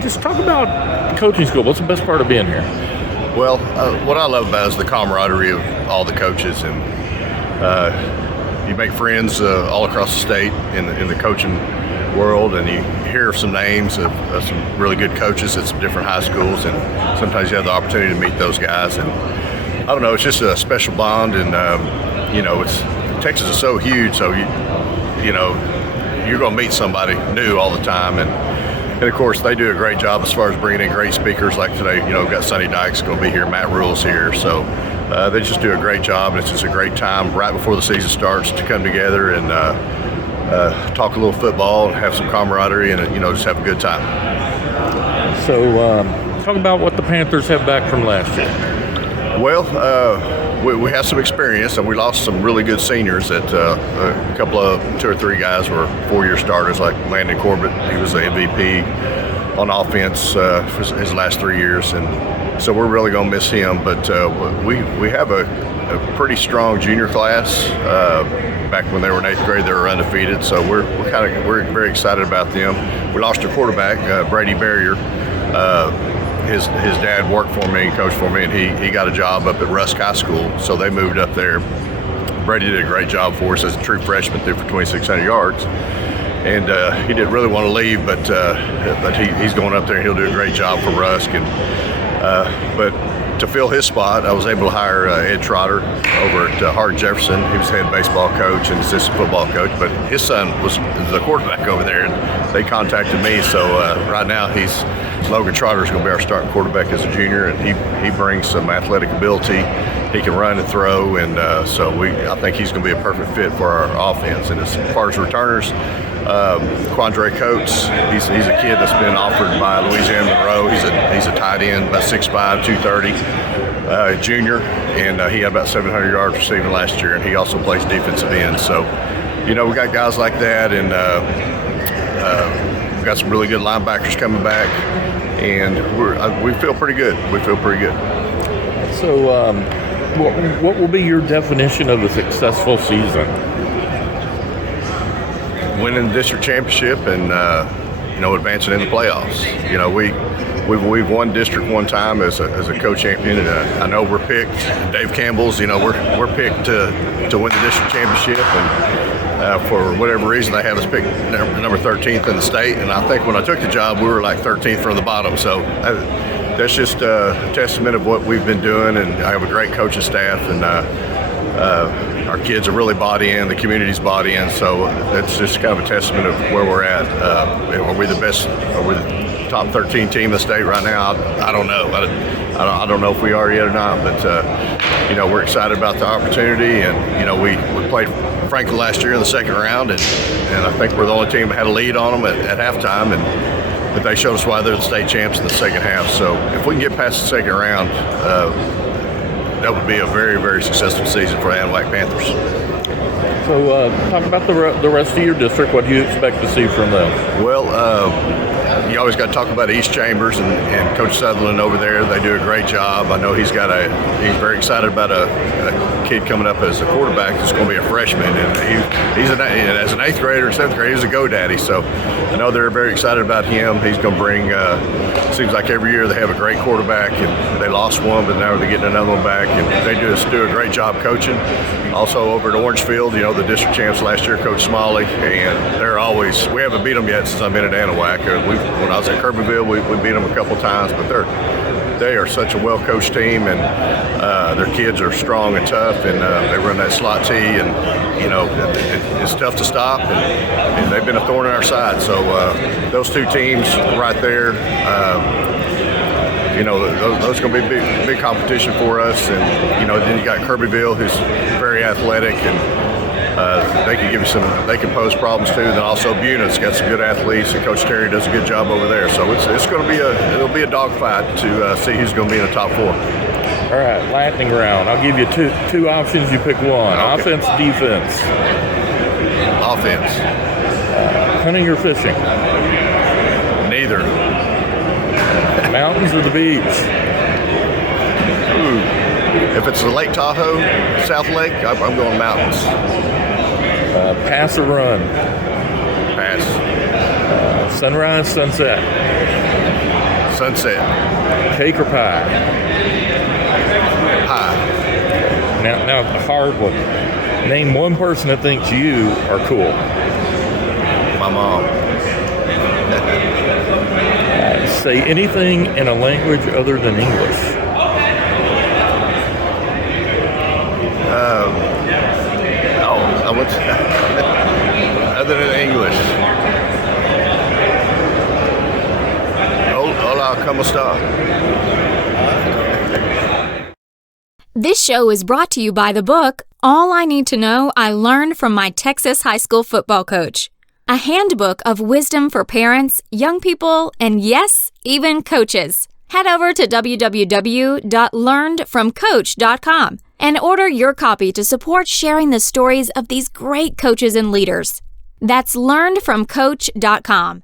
just talk about coaching school. What's the best part of being here? Well, what I love about it is the camaraderie of all the coaches, and you make friends all across the state in the coaching world, and you hear some names of some really good coaches at some different high schools, and sometimes you have the opportunity to meet those guys, and I don't know, it's just a special bond, and Texas is so huge, so you're going to meet somebody new all the time, and of course they do a great job as far as bringing in great speakers. Like today, we've got Sonny Dykes going to be here, Matt Rule's here, so they just do a great job, and it's just a great time right before the season starts to come together and talk a little football and have some camaraderie and just have a good time. So talk about what the Panthers have back from last year. Well, we have some experience, and we lost some really good seniors. That a couple of 2 or 3 guys were 4-year starters, like Landon Corbett. He was the MVP on offense for his last 3 years, and so we're really going to miss him. But we have a pretty strong junior class. Back when they were in 8th grade, they were undefeated, so we're very excited about them. We lost our quarterback, Brady Barrier. His dad worked for me and coached for me, and he got a job up at Rusk High School, so they moved up there. Brady did a great job for us as a true freshman, threw for 2,600 yards, and he didn't really want to leave, but he's going up there and he'll do a great job for Rusk. And but to fill his spot, I was able to hire Ed Trotter over at Hart Jefferson. He was head baseball coach and assistant football coach, but his son was the quarterback over there, and they contacted me. So right now Logan Trotter is going to be our starting quarterback as a junior, and he brings some athletic ability. He can run and throw, and so I think he's going to be a perfect fit for our offense. And as far as returners, Quandre Coates, he's a kid that's been offered by Louisiana Monroe. He's a tight end, about 6'5", 230, junior, and he had about 700 yards receiving last year, and he also plays defensive end. So, we got guys like that, and we've got some really good linebackers coming back, and we feel pretty good. So, what will be your definition of a successful season? Winning the district championship and advancing in the playoffs. We've won district one time as a co-champion, and I know we're picked. Dave Campbell's, we're picked to win the district championship, and for whatever reason they have us picked number 13th in the state. And I think when I took the job, we were like 13th from the bottom. So that's just a testament of what we've been doing, and I have a great coaching staff, and our kids are really bought in, the community's bought in, so that's just kind of a testament of where we're at. Are we the best? Are we the top 13 team in the state right now? I don't know. I don't know if we are yet or not, but we're excited about the opportunity, and we played Franklin last year in the second round, and I think we're the only team that had a lead on them at halftime, but they showed us why they're the state champs in the second half. So if we can get past the second round, that would be a very, very successful season for the Anahuac Panthers. So talk about the rest of your district. What do you expect to see from them? Well, you always got to talk about East Chambers and Coach Sutherland over there. They do a great job. I know he's very excited about a kid coming up as a quarterback that's going to be a freshman, and he's as an 8th grader or 7th grader, he's a go-daddy. So I know they're very excited about him. He's going to bring. Seems like every year they have a great quarterback, and they lost one, but now they're getting another one back, and they just do a great job coaching. Also over at Orangefield, the district champs last year, Coach Smalley, and we haven't beat them yet since I've been at Anahuac. When I was at Kirbyville, we beat them a couple times, but they are such a well-coached team, and their kids are strong and tough, and they run that slot T, and it's tough to stop, and they've been a thorn in our side. So those two teams right there, those are going to be big competition for us, and then you got Kirbyville, who's very athletic, and they can give you they can pose problems too. Then also Buna's got some good athletes, and Coach Terry does a good job over there. So it's going to be it'll be a dogfight to see who's going to be in the top 4. All right, lightning round. I'll give you two options. You pick one. Okay. Offense, defense. Offense. Hunting or fishing? Neither. Mountains or the beach? If it's the Lake Tahoe, South Lake, I'm going mountains. Pass or run? Pass. Sunrise, sunset? Sunset. Cake or pie? Pie. Now a hard one. Name one person that thinks you are cool. My mom. Say anything in a language other than English. Other than English. Hola, ¿cómo está? This show is brought to you by the book, All I Need to Know I Learned from My Texas High School Football Coach. A handbook of wisdom for parents, young people, and yes, even coaches. Head over to www.learnedfromcoach.com and order your copy to support sharing the stories of these great coaches and leaders. That's learnedfromcoach.com.